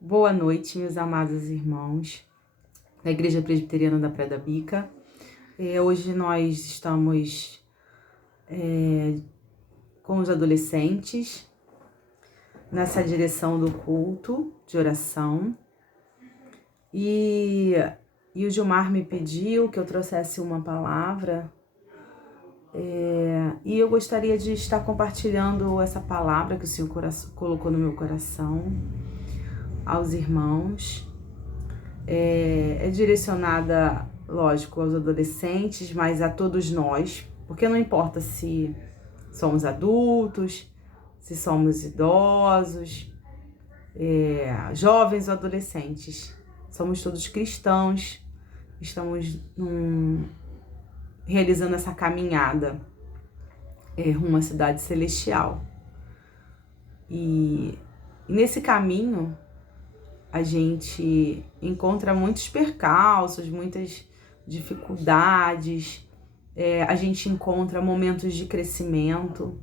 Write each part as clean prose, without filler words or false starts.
Boa noite, meus amados irmãos da Igreja Presbiteriana da Praia da Bica. Hoje nós estamos com os adolescentes nessa direção do culto de oração. E o Gilmar me pediu que eu trouxesse uma palavra e eu gostaria de estar compartilhando essa palavra que o Senhor colocou no meu coração aos irmãos. É direcionada, lógico, aos adolescentes, mas a todos nós, porque não importa se somos adultos, se somos idosos, jovens ou adolescentes, somos todos cristãos, estamos realizando essa caminhada rumo à cidade celestial. E nesse caminho a gente encontra muitos percalços, muitas dificuldades, a gente encontra momentos de crescimento,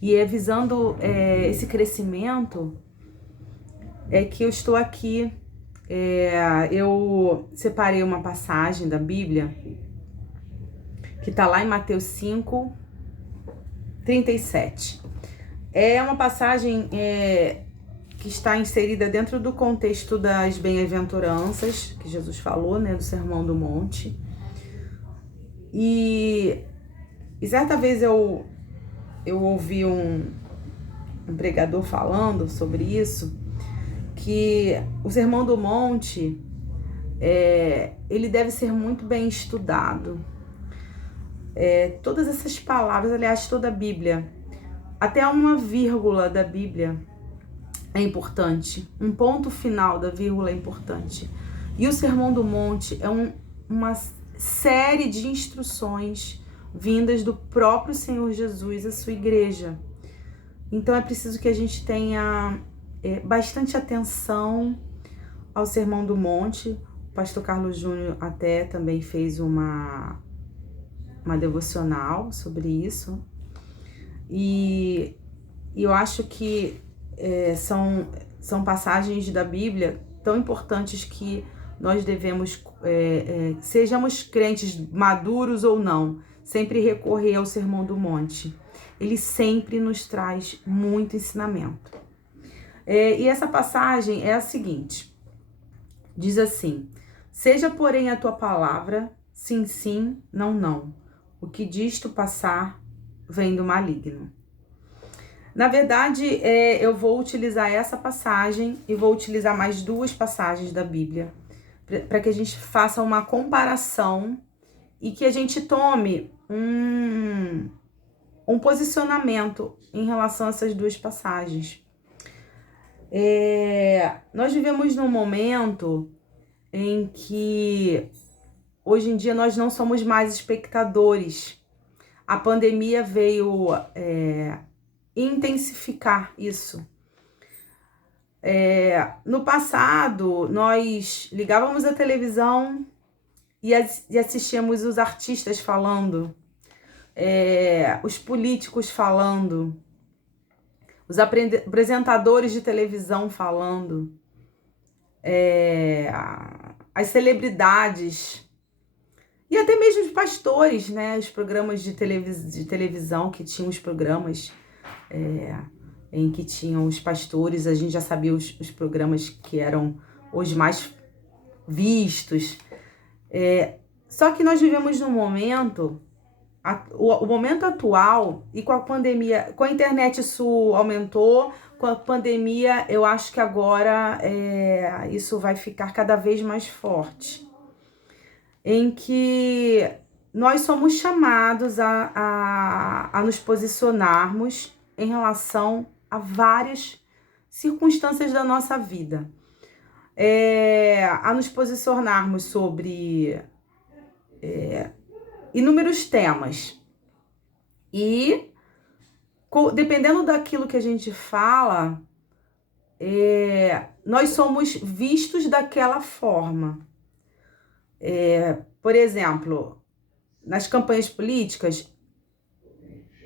e visando esse crescimento é que eu estou aqui. Eu separei uma passagem da Bíblia que está lá em Mateus 5, 37. É uma passagem que está inserida dentro do contexto das bem-aventuranças, que Jesus falou, né, do Sermão do Monte. E certa vez eu ouvi um pregador falando sobre isso, que o Sermão do Monte, ele deve ser muito bem estudado. Todas essas palavras, aliás, toda a Bíblia, até uma vírgula da Bíblia é importante, um ponto final da vírgula é importante. E o Sermão do Monte é uma série de instruções vindas do próprio Senhor Jesus à sua igreja. Então é preciso que a gente tenha bastante atenção ao Sermão do Monte. O pastor Carlos Júnior até também fez uma devocional sobre isso. E eu acho que são passagens da Bíblia tão importantes que nós devemos, sejamos crentes maduros ou não, sempre recorrer ao Sermão do Monte. Ele sempre nos traz muito ensinamento. E essa passagem é a seguinte, diz assim: seja, porém, a tua palavra, sim, sim, não, não. O que disto passar vem do maligno. Na verdade, eu vou utilizar essa passagem e vou utilizar mais duas passagens da Bíblia para que a gente faça uma comparação e que a gente tome um posicionamento em relação a essas duas passagens. Nós vivemos num momento em que hoje em dia nós não somos mais espectadores. A pandemia veio intensificar isso. No passado, nós ligávamos a televisão e assistíamos os artistas falando, os políticos falando, os apresentadores de televisão falando, as celebridades e até mesmo os pastores, né? Os programas de televisão que tinham os programas em que tinham os pastores, a gente já sabia os programas que eram os mais vistos. Só que nós vivemos num momento, o momento atual, e com a pandemia, com a internet isso aumentou, com a pandemia eu acho que agora isso vai ficar cada vez mais forte, em que nós somos chamados a nos posicionarmos em relação a várias circunstâncias da nossa vida, a nos posicionarmos sobre inúmeros temas, e dependendo daquilo que a gente fala, nós somos vistos daquela forma. Por exemplo, nas campanhas políticas,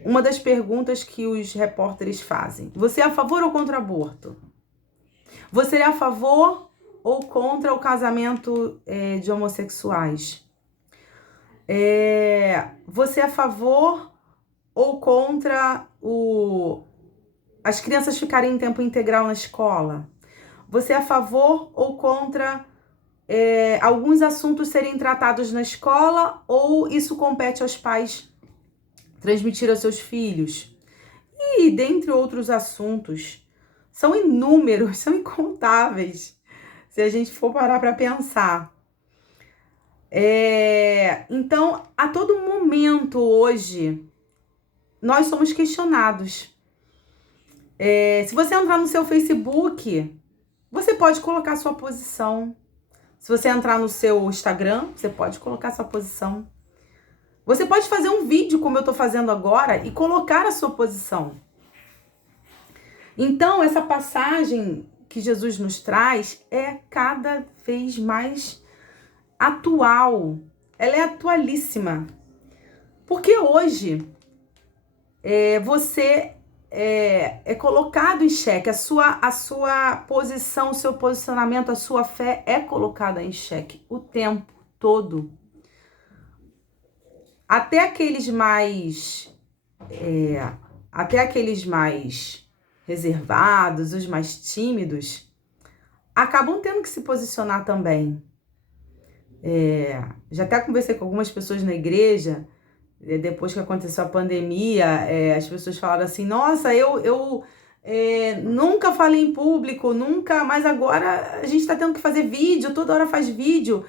uma das perguntas que os repórteres fazem: você é a favor ou contra o aborto? Você é a favor ou contra o casamento de homossexuais? Você é a favor ou contra as crianças ficarem em tempo integral na escola? Você é a favor ou contra alguns assuntos serem tratados na escola, ou isso compete aos pais transmitir aos seus filhos? E dentre outros assuntos, são inúmeros, são incontáveis, se a gente for parar para pensar. Então, a todo momento hoje, nós somos questionados. Se você entrar no seu Facebook, você pode colocar sua posição. Se você entrar no seu Instagram, você pode colocar sua posição. Você pode fazer um vídeo, como eu estou fazendo agora, e colocar a sua posição. Então, essa passagem que Jesus nos traz é cada vez mais atual. Ela é atualíssima. Porque hoje você é colocado em xeque, a sua posição, o seu posicionamento, a sua fé é colocada em xeque o tempo todo. Até aqueles mais reservados, os mais tímidos, acabam tendo que se posicionar também. Já até conversei com algumas pessoas na igreja, depois que aconteceu a pandemia, as pessoas falaram assim, nossa, eu nunca falei em público, nunca, mas agora a gente está tendo que fazer vídeo, toda hora faz vídeo.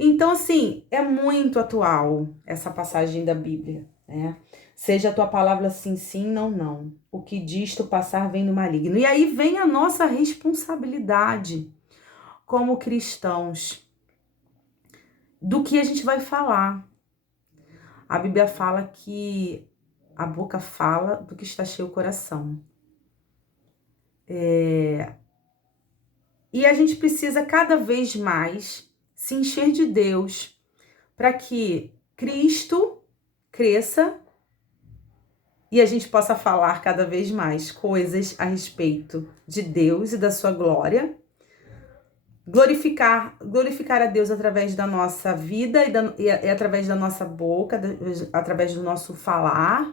Então, assim, é muito atual essa passagem da Bíblia, né? Seja a tua palavra sim, sim, não, não. O que diz tu passar vem do maligno. E aí vem a nossa responsabilidade como cristãos do que a gente vai falar. A Bíblia fala que a boca fala do que está cheio o coração. E a gente precisa cada vez mais se encher de Deus para que Cristo cresça e a gente possa falar cada vez mais coisas a respeito de Deus e da sua glória. Glorificar a Deus através da nossa vida e através da nossa boca, através do nosso falar.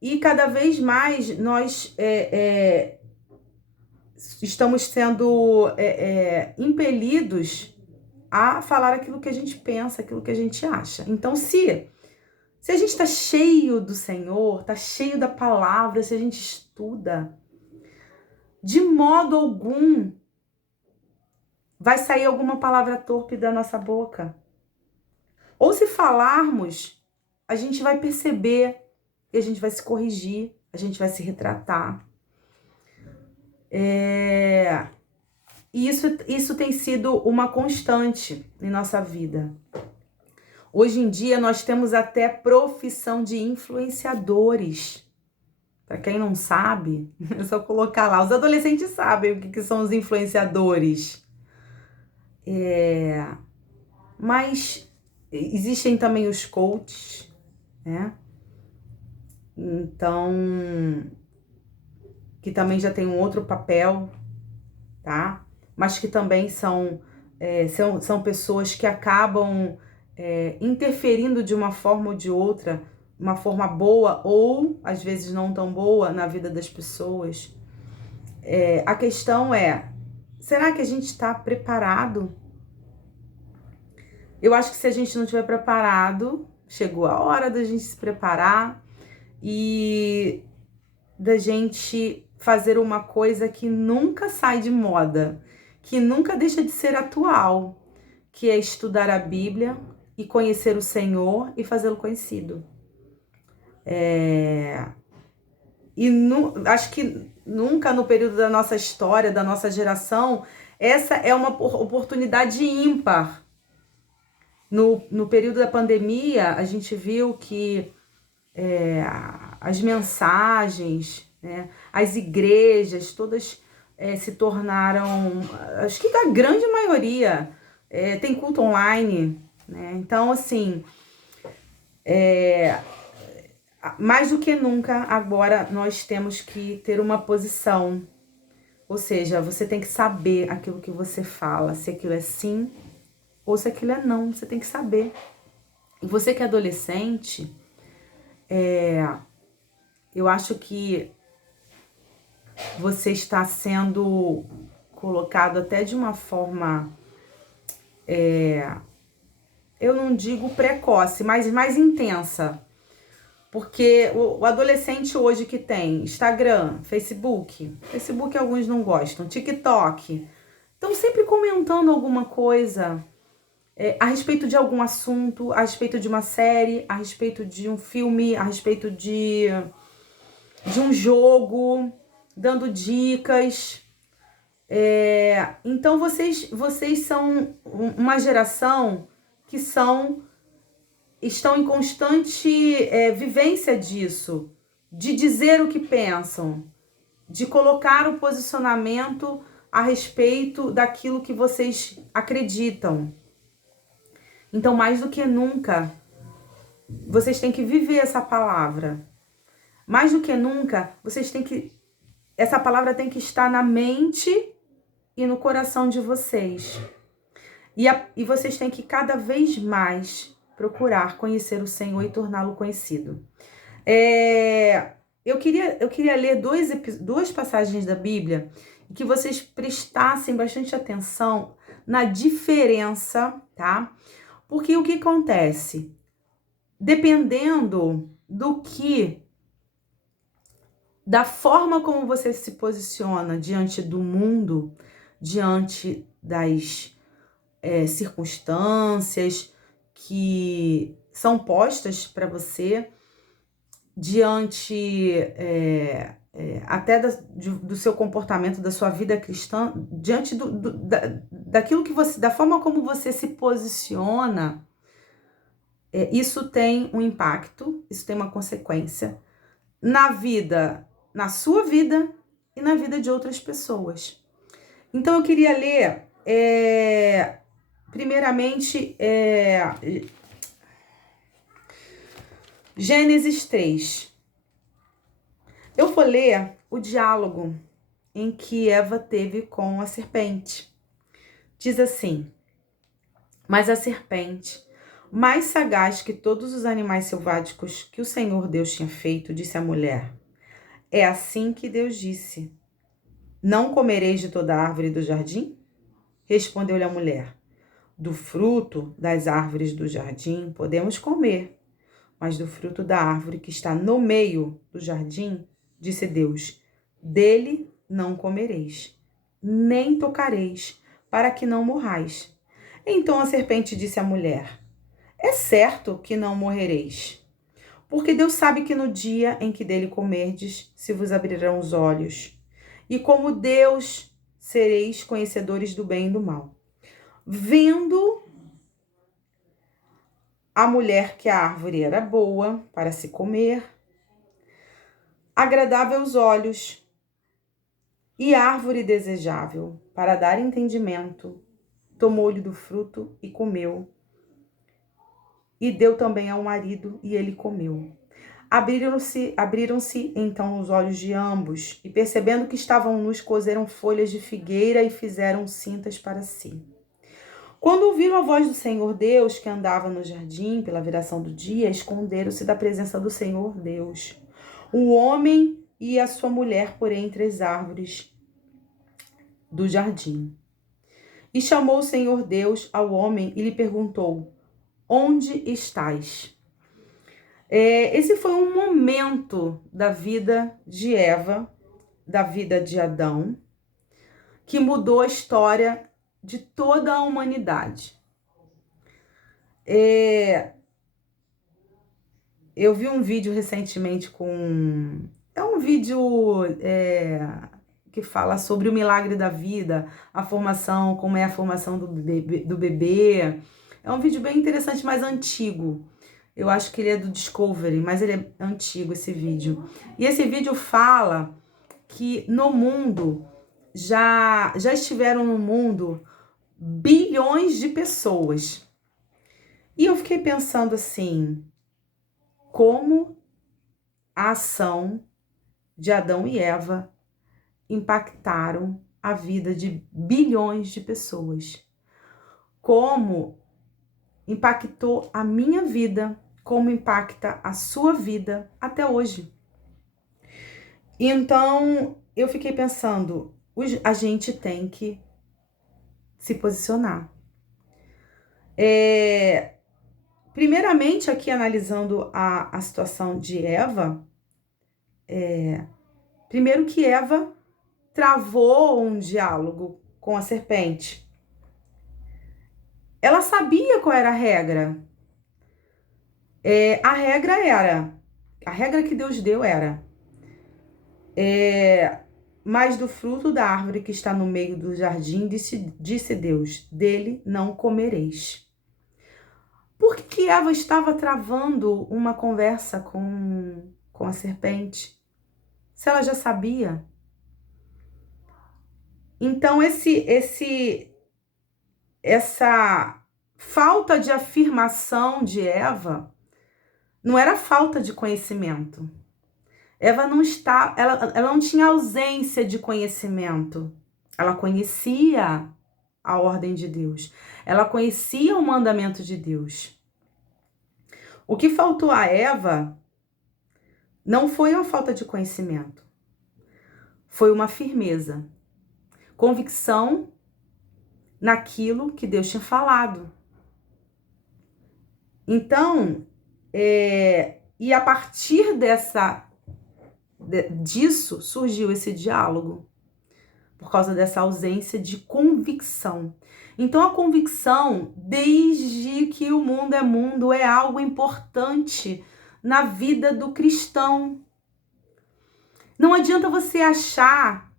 E cada vez mais nós estamos sendo impelidos a falar aquilo que a gente pensa, aquilo que a gente acha. Então, se a gente está cheio do Senhor, está cheio da palavra, se a gente estuda, de modo algum vai sair alguma palavra torpe da nossa boca. Ou se falarmos, a gente vai perceber e a gente vai se corrigir, a gente vai se retratar. E isso tem sido uma constante em nossa vida. Hoje em dia nós temos até profissão de influenciadores. Para quem não sabe, é só colocar lá. Os adolescentes sabem o que são os influenciadores. Mas existem também os coaches, né? Então, que também já tem um outro papel, tá? Mas que também são pessoas que acabam interferindo de uma forma ou de outra, uma forma boa ou às vezes não tão boa na vida das pessoas. A questão é, será que a gente está preparado? Eu acho que se a gente não estiver preparado, chegou a hora da gente se preparar e da gente fazer uma coisa que nunca sai de moda, que nunca deixa de ser atual, que é estudar a Bíblia e conhecer o Senhor e fazê-lo conhecido. Acho que nunca no período da nossa história, da nossa geração, essa é uma oportunidade ímpar. No período da pandemia, a gente viu que as mensagens, né, as igrejas, todas se tornaram, acho que da grande maioria, tem culto online, né? Então, assim, mais do que nunca, agora nós temos que ter uma posição. Ou seja, você tem que saber aquilo que você fala, se aquilo é sim ou se aquilo é não. Você tem que saber. E você que é adolescente, eu acho que você está sendo colocado até de uma forma, eu não digo precoce, mas mais intensa. Porque o adolescente hoje que tem Instagram, Facebook alguns não gostam, TikTok, estão sempre comentando alguma coisa a respeito de algum assunto, a respeito de uma série, a respeito de um filme, a respeito de um jogo, dando dicas. Então vocês são uma geração que estão em constante vivência disso, de dizer o que pensam, de colocar o posicionamento a respeito daquilo que vocês acreditam. Então, mais do que nunca, vocês têm que viver essa palavra. Mais do que nunca, essa palavra tem que estar na mente e no coração de vocês. E vocês têm que cada vez mais procurar conhecer o Senhor e torná-lo conhecido. Eu queria ler duas passagens da Bíblia e que vocês prestassem bastante atenção na diferença, tá? Porque o que acontece? Dependendo da forma como você se posiciona diante do mundo, diante das circunstâncias que são postas para você, diante até do seu comportamento, da sua vida cristã, diante daquilo que você, da forma como você se posiciona, isso tem um impacto, isso tem uma consequência na sua vida e na vida de outras pessoas. Então eu queria ler primeiramente Gênesis 3. Eu vou ler o diálogo em que Eva teve com a serpente. Diz assim: mas a serpente, mais sagaz que todos os animais selváticos que o Senhor Deus tinha feito, disse à mulher: é assim que Deus disse: não comereis de toda árvore do jardim? Respondeu-lhe a mulher: do fruto das árvores do jardim podemos comer, mas do fruto da árvore que está no meio do jardim, disse Deus: dele não comereis, nem tocareis, para que não morrais. Então a serpente disse à mulher: é certo que não morrereis, porque Deus sabe que no dia em que dele comerdes, se vos abrirão os olhos, e como Deus sereis conhecedores do bem e do mal. Vendo a mulher que a árvore era boa para se comer, agradável aos olhos, e árvore desejável para dar entendimento, tomou-lhe do fruto e comeu, e deu também ao marido, e ele comeu. Abriram-se então os olhos de ambos, e percebendo que estavam nus, coseram folhas de figueira e fizeram cintas para si. Quando ouviram a voz do Senhor Deus, que andava no jardim pela viração do dia, esconderam-se da presença do Senhor Deus, o homem e a sua mulher, porém, entre as árvores do jardim. E chamou o Senhor Deus ao homem e lhe perguntou: onde estás? Esse foi um momento da vida de Eva, da vida de Adão, que mudou a história de toda a humanidade. Eu vi um vídeo recentemente um vídeo que fala sobre o milagre da vida, a formação, como é a formação do bebê. É um vídeo bem interessante, mas antigo. Eu acho que ele é do Discovery, mas ele é antigo, esse vídeo. E esse vídeo fala que no mundo, já estiveram no mundo bilhões de pessoas. E eu fiquei pensando assim, como a ação de Adão e Eva impactaram a vida de bilhões de pessoas. Como impactou a minha vida, como impacta a sua vida até hoje. Então, eu fiquei pensando, a gente tem que se posicionar. Primeiramente, aqui analisando a situação de Eva, primeiro que Eva travou um diálogo com a serpente. Ela sabia qual era a regra. A regra que Deus deu era, mas do fruto da árvore que está no meio do jardim, disse Deus, dele não comereis. Por que Eva estava travando uma conversa com a serpente? Se ela já sabia. Então, essa falta de afirmação de Eva não era falta de conhecimento. Ela não tinha ausência de conhecimento. Ela conhecia a ordem de Deus. Ela conhecia o mandamento de Deus. O que faltou a Eva não foi uma falta de conhecimento. Foi uma firmeza. Convicção naquilo que Deus tinha falado. Então, e a partir disso surgiu esse diálogo, por causa dessa ausência de convicção. Então, a convicção, desde que o mundo, é algo importante na vida do cristão. Não adianta você achar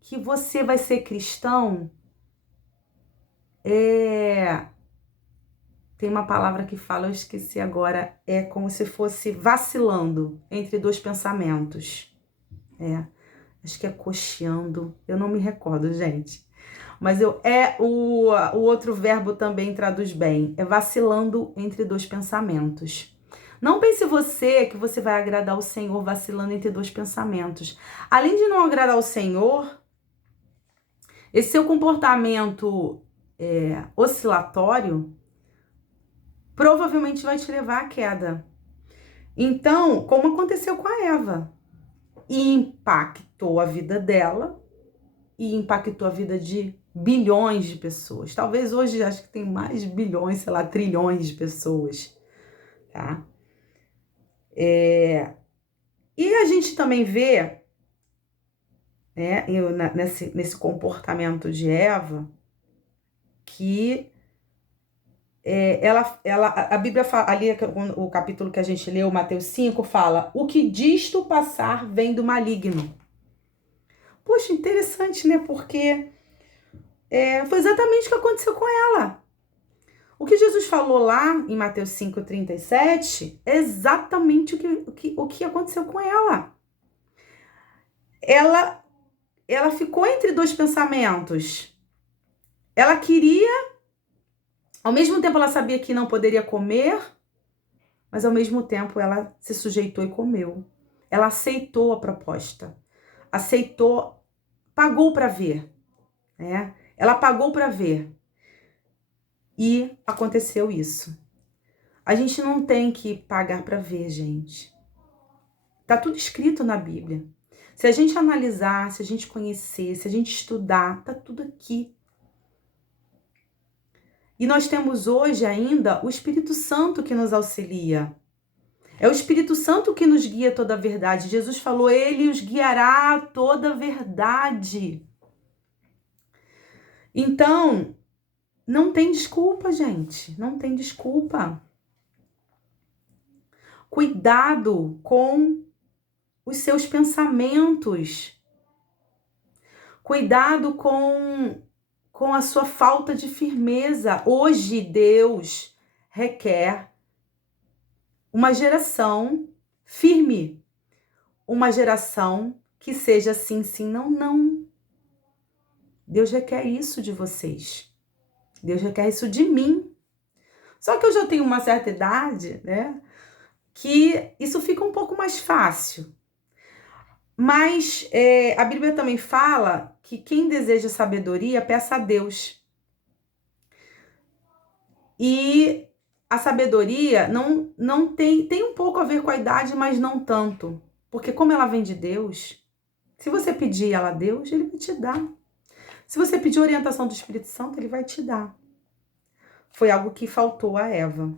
que você vai ser cristão. Tem uma palavra que fala, eu esqueci agora, é como se fosse vacilando entre dois pensamentos. Acho que é cocheando, eu não me recordo, gente. Mas o outro verbo também traduz bem, é vacilando entre dois pensamentos. Não pense você que você vai agradar o Senhor vacilando entre dois pensamentos. Além de não agradar o Senhor, esse seu comportamento oscilatório provavelmente vai te levar à queda. Então, como aconteceu com a Eva, impactou a vida dela e impactou a vida de bilhões de pessoas. Talvez hoje acho que tem mais bilhões, sei lá, trilhões de pessoas, tá? E a gente também vê, né, nesse comportamento de Eva, que a Bíblia fala, ali o capítulo que a gente leu, Mateus 5, fala, o que disto passar vem do maligno. Poxa, interessante, né? Porque foi exatamente o que aconteceu com ela. O que Jesus falou lá em Mateus 5,37 é exatamente o que aconteceu com ela. Ela ficou entre dois pensamentos. Ela queria, ao mesmo tempo ela sabia que não poderia comer, mas ao mesmo tempo ela se sujeitou e comeu. Ela aceitou a proposta. Aceitou, pagou para ver. Ela pagou para ver. E aconteceu isso. A gente não tem que pagar para ver, gente. Tá tudo escrito na Bíblia. Se a gente analisar, se a gente conhecer, se a gente estudar, tá tudo aqui. E nós temos hoje ainda o Espírito Santo que nos auxilia. É o Espírito Santo que nos guia toda a verdade. Jesus falou, ele os guiará a toda a verdade. Então, não tem desculpa, gente. Não tem desculpa. Cuidado com os seus pensamentos. Cuidado com a sua falta de firmeza. Hoje, Deus requer uma geração firme. Uma geração que seja sim, sim, não, não. Deus requer isso de vocês. Deus requer isso de mim. Só que eu já tenho uma certa idade, né? que isso fica um pouco mais fácil. Mas a Bíblia também fala que quem deseja sabedoria, peça a Deus. E a sabedoria não tem um pouco a ver com a idade, mas não tanto. Porque como ela vem de Deus, se você pedir ela a Deus, ele vai te dar. Se você pedir orientação do Espírito Santo, ele vai te dar. Foi algo que faltou a Eva.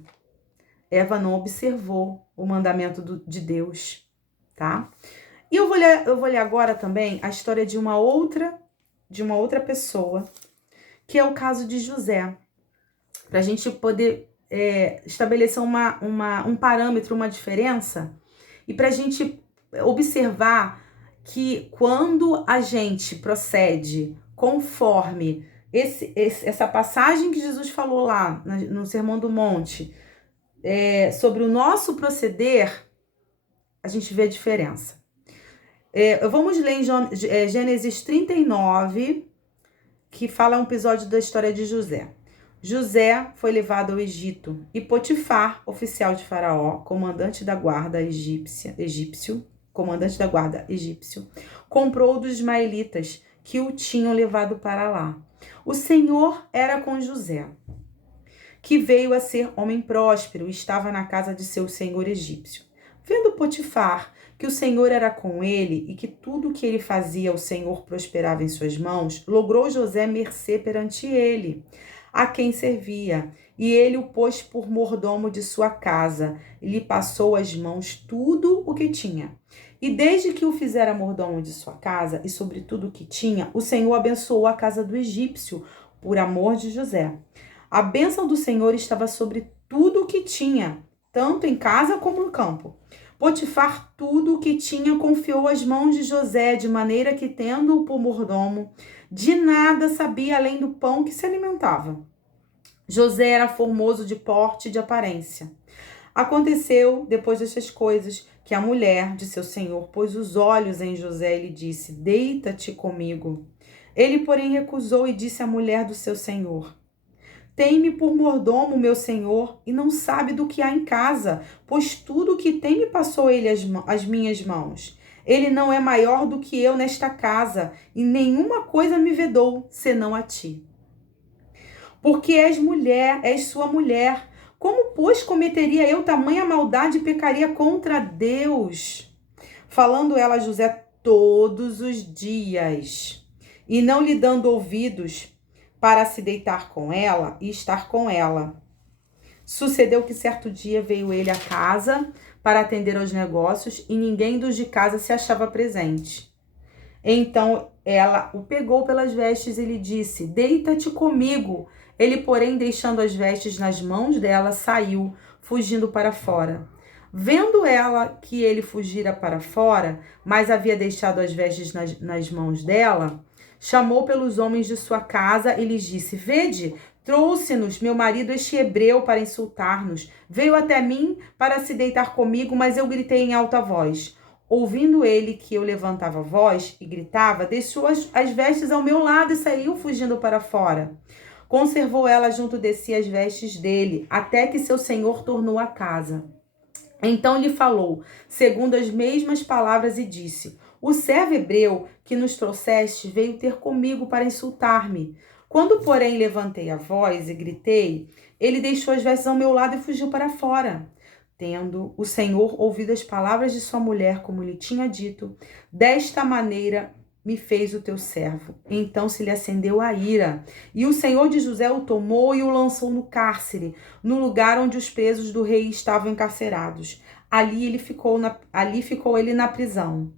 Eva não observou o mandamento de Deus, tá? E eu vou ler agora também a história de uma outra pessoa, que é o caso de José, para a gente poder estabelecer um parâmetro, uma diferença, e para a gente observar que quando a gente procede conforme essa passagem que Jesus falou lá no Sermão do Monte, sobre o nosso proceder, a gente vê a diferença. Vamos ler em Gênesis 39, que fala um episódio da história de José. José foi levado ao Egito e Potifar, oficial de Faraó, comandante da guarda egípcio, comprou dos ismaelitas que o tinham levado para lá. O Senhor era com José, que veio a ser homem próspero e estava na casa de seu senhor egípcio. Vendo Potifar que o Senhor era com ele e que tudo o que ele fazia o Senhor prosperava em suas mãos, logrou José mercê perante ele, a quem servia, e ele o pôs por mordomo de sua casa, e lhe passou às mãos tudo o que tinha. E desde que o fizera mordomo de sua casa, e sobre tudo o que tinha, o Senhor abençoou a casa do egípcio, por amor de José. A bênção do Senhor estava sobre tudo o que tinha, tanto em casa como no campo. Potifar tudo o que tinha confiou às mãos de José, de maneira que, tendo-o por mordomo, de nada sabia além do pão que se alimentava. José era formoso de porte e de aparência. Aconteceu, depois destas coisas, que a mulher de seu senhor pôs os olhos em José e lhe disse: deita-te comigo. Ele, porém, recusou e disse à mulher do seu senhor: tem-me por mordomo, meu senhor, e não sabe do que há em casa, pois tudo o que tem me passou ele às minhas mãos. Ele não é maior do que eu nesta casa, e nenhuma coisa me vedou, senão a ti. Porque és sua mulher. Como, pois, cometeria eu tamanha maldade e pecaria contra Deus? Falando ela a José todos os dias, e não lhe dando ouvidos, para se deitar com ela e estar com ela. Sucedeu que certo dia veio ele à casa para atender aos negócios e ninguém dos de casa se achava presente. Então ela o pegou pelas vestes e lhe disse: deita-te comigo. Ele, porém, deixando as vestes nas mãos dela, saiu, fugindo para fora. Vendo ela que ele fugira para fora, mas havia deixado as vestes nas mãos dela, chamou pelos homens de sua casa e lhes disse: vede, trouxe-nos meu marido este hebreu para insultar-nos. Veio até mim para se deitar comigo, mas eu gritei em alta voz. Ouvindo ele que eu levantava a voz e gritava, deixou as vestes ao meu lado e saiu fugindo para fora. Conservou ela junto de si as vestes dele, até que seu senhor tornou à casa. Então lhe falou, segundo as mesmas palavras, e disse: o servo hebreu que nos trouxeste veio ter comigo para insultar-me. Quando, porém, levantei a voz e gritei, ele deixou as vestes ao meu lado e fugiu para fora. Tendo o Senhor ouvido as palavras de sua mulher, como lhe tinha dito, desta maneira me fez o teu servo. Então se lhe acendeu a ira. E o Senhor de José o tomou e o lançou no cárcere, no lugar onde os presos do rei estavam encarcerados. Ali ficou ele na prisão.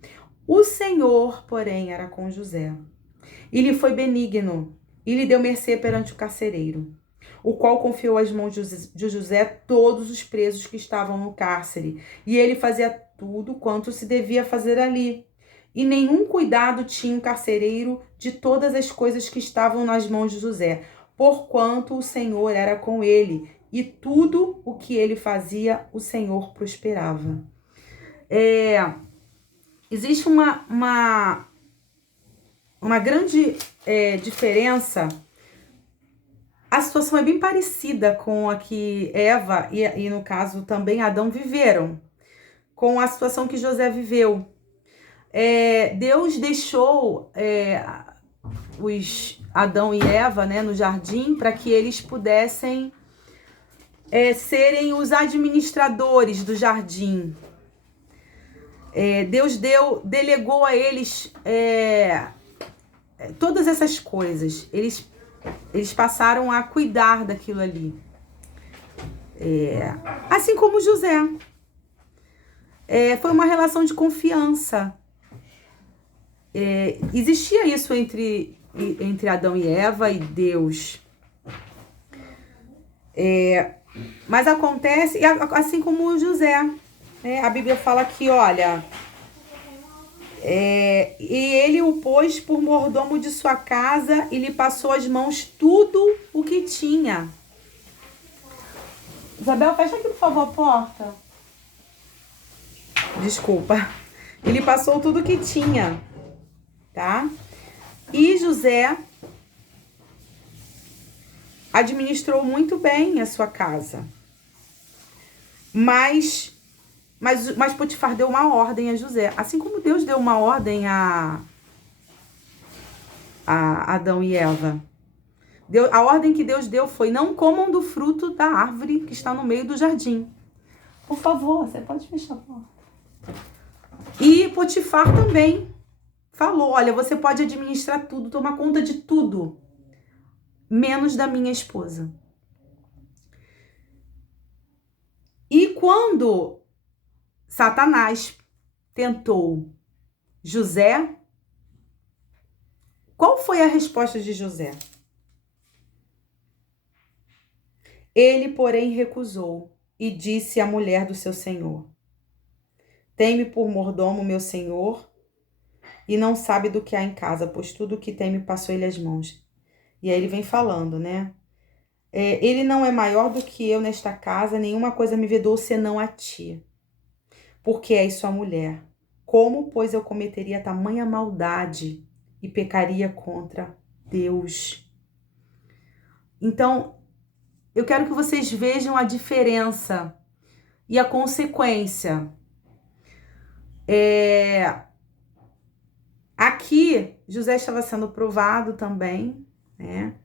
O Senhor, porém, era com José, e lhe foi benigno, e lhe deu mercê perante o carcereiro, o qual confiou às mãos de José todos os presos que estavam no cárcere, e ele fazia tudo quanto se devia fazer ali. E nenhum cuidado tinha o carcereiro de todas as coisas que estavam nas mãos de José, porquanto o Senhor era com ele, e tudo o que ele fazia, o Senhor prosperava. Existe uma grande diferença. A situação é bem parecida com a que Eva e no caso também Adão viveram. com a situação que José viveu. Deus deixou os Adão e Eva, né, no jardim para que eles pudessem serem os administradores do jardim. Deus delegou a eles todas essas coisas. Eles passaram a cuidar daquilo ali. Assim como José. Foi uma relação de confiança. Existia isso entre Adão e Eva e Deus. Mas acontece, assim como José. A Bíblia fala que, olha, e ele o pôs por mordomo de sua casa e lhe passou às mãos tudo o que tinha. Isabel, fecha aqui, por favor, a porta. Desculpa. Ele passou tudo o que tinha, tá? E José administrou muito bem a sua casa. Mas Potifar deu uma ordem a José, assim como Deus deu uma ordem a Adão e Eva. A ordem que Deus deu foi: não comam do fruto da árvore que está no meio do jardim. Por favor, você pode fechar a porta. E Potifar também falou: olha, você pode administrar tudo, tomar conta de tudo, menos da minha esposa. E quando Satanás tentou José, qual foi a resposta de José? Ele, porém, recusou e disse à mulher do seu senhor: tem-me por mordomo meu senhor e não sabe do que há em casa, pois tudo o que tem me passou ele às mãos. E aí ele vem falando, né? Ele não é maior do que eu nesta casa, nenhuma coisa me vedou senão a ti, porque és sua mulher. Como, pois, eu cometeria tamanha maldade e pecaria contra Deus? Então, eu quero que vocês vejam a diferença e a consequência. Aqui, José estava sendo provado também, né?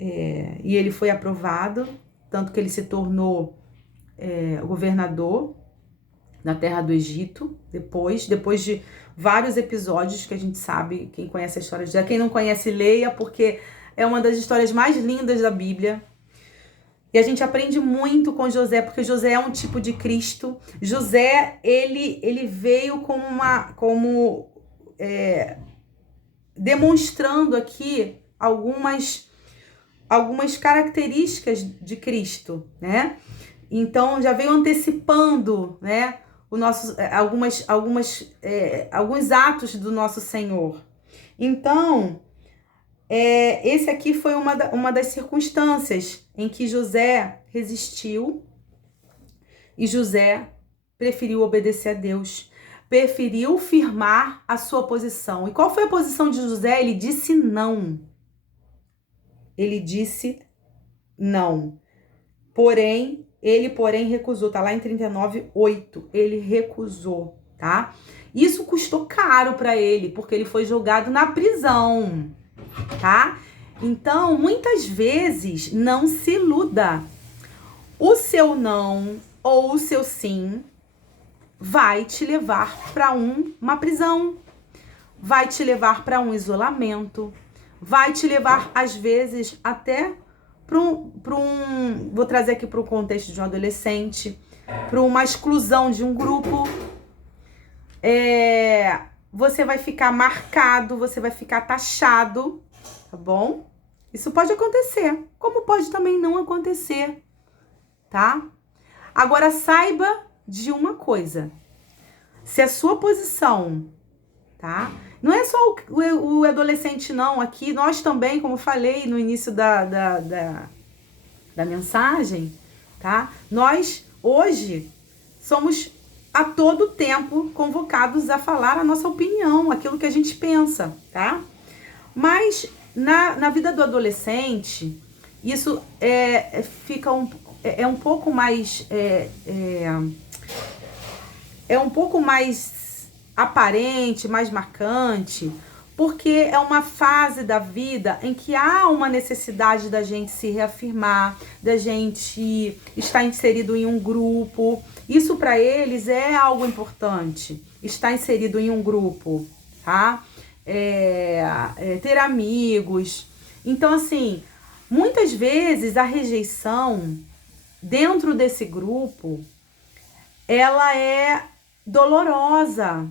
E ele foi aprovado, tanto que ele se tornou governador na terra do Egito, depois de vários episódios que a gente sabe, quem conhece a história de José. Quem não conhece, leia, porque é uma das histórias mais lindas da Bíblia. E a gente aprende muito com José, porque José é um tipo de Cristo. José, ele veio demonstrando aqui algumas características de Cristo, né? Então, já veio antecipando, né, alguns atos do nosso Senhor. Então, esse aqui foi uma das circunstâncias em que José resistiu e José preferiu obedecer a Deus, preferiu firmar a sua posição. E qual foi a posição de José? Ele disse não. Ele disse não. Ele recusou. Tá lá em 39:8. Ele recusou, tá? Isso custou caro para ele, porque ele foi jogado na prisão, tá? Então, muitas vezes, não se iluda. O seu não ou o seu sim vai te levar para uma prisão, vai te levar para um isolamento, vai te levar, às vezes, até vou trazer aqui para o contexto de um adolescente, para uma exclusão de um grupo. Você vai ficar marcado, você vai ficar taxado, tá bom? Isso pode acontecer, como pode também não acontecer, tá? Agora, saiba de uma coisa: se a sua posição, tá? Não é só o adolescente, não. Aqui, nós também, como falei no início da mensagem, tá? Nós, hoje, somos a todo tempo convocados a falar a nossa opinião, aquilo que a gente pensa, tá? Mas, na vida do adolescente, isso fica um pouco mais é um pouco mais aparente, mais marcante, porque é uma fase da vida em que há uma necessidade da gente se reafirmar, da gente estar inserido em um grupo. Isso para eles é algo importante, estar inserido em um grupo, tá? Ter amigos. Então, assim, muitas vezes a rejeição dentro desse grupo, ela é dolorosa.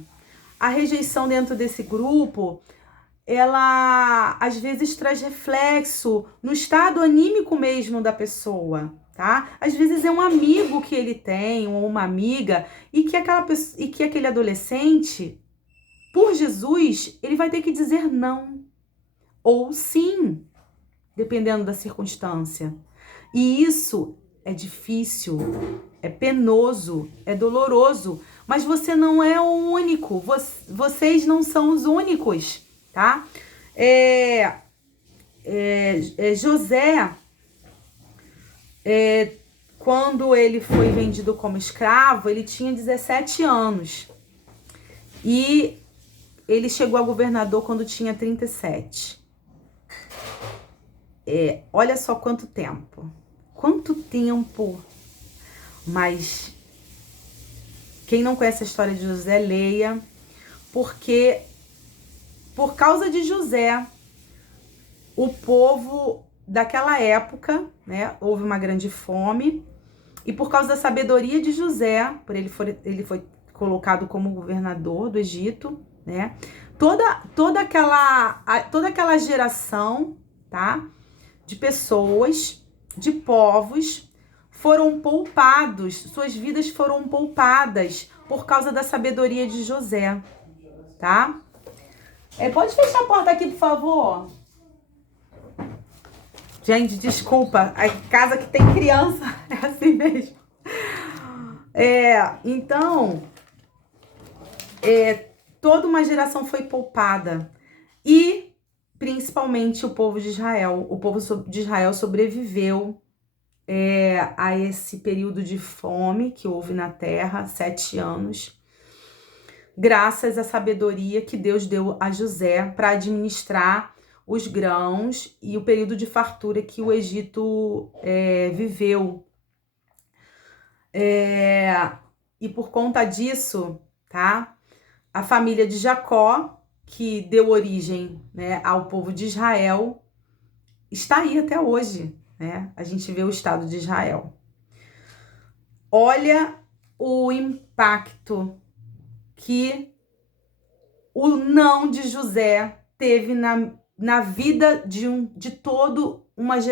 A rejeição dentro desse grupo, ela às vezes traz reflexo no estado anímico mesmo da pessoa, tá? Às vezes é um amigo que ele tem ou uma amiga e que aquele adolescente, por Jesus, ele vai ter que dizer não ou sim, dependendo da circunstância. E isso é difícil, é penoso, é doloroso, mas você não é o único, vocês não são os únicos, tá? José, quando ele foi vendido como escravo, ele tinha 17 anos. E ele chegou a governador quando tinha 37. Olha só quanto tempo. Quanto tempo. Mas quem não conhece a história de José, leia. Porque por causa de José, o povo daquela época, né, houve uma grande fome. E por causa da sabedoria de José, ele foi colocado como governador do Egito, né? Toda aquela geração, tá? De pessoas, de povos, foram poupados, suas vidas foram poupadas por causa da sabedoria de José, tá? Pode fechar a porta aqui, por favor? Gente, desculpa, a casa que tem criança é assim mesmo. Então, toda uma geração foi poupada. E, principalmente, o povo de Israel. O povo de Israel sobreviveu a esse período de fome que houve na terra, 7 anos, graças à sabedoria que Deus deu a José para administrar os grãos e o período de fartura que o Egito viveu. E por conta disso, tá? A família de Jacó, que deu origem, né, ao povo de Israel, está aí até hoje, né? A gente vê o Estado de Israel. Olha o impacto que o não de José teve na vida de toda uma geração.